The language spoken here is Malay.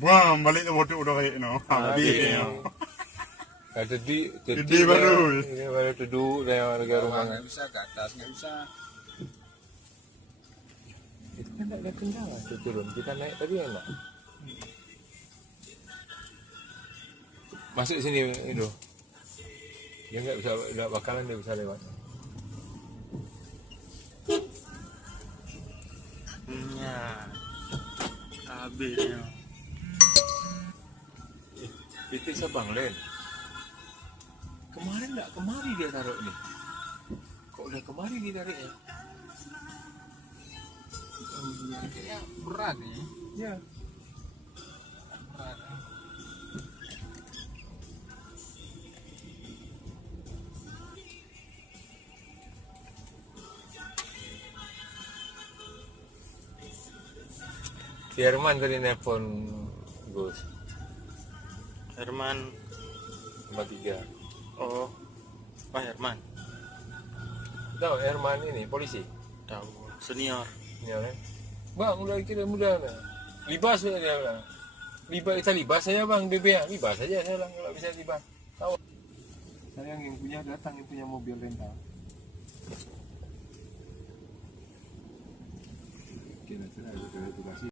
Wah, balik ke bodoh udah kayak no. Habis. Jadi baru. Ini baru duduk dan warga rumah. Nggak bisa ke atas, nggak bisa. Itu kan ada kendala tuh turun. Kita naik tadi enak. Masuk sini itu. Dia nggak bisa, nggak bakalan dia bisa lewat. Ya. Habisnya. Titik Sabang Len. Kemarin nggak kemari dia taruh nih. Kok udah kemari dia tariknya? Kayaknya berat nih. Ya. Berat. Si Herman tadi nelpon Gus. Herman. 43. Oh. Pak Herman. Tahu Herman ini polisi. Tahu. Senior. Ini orang. Bang, udah kira muda dah. Libas dia bilang. Libas kita libas saja bang, DB ya. Libas saja saya bilang kalau bisa libas. Tahu. Saya yang punya datang yang punya mobil rental. Kira-kira ada edukasi.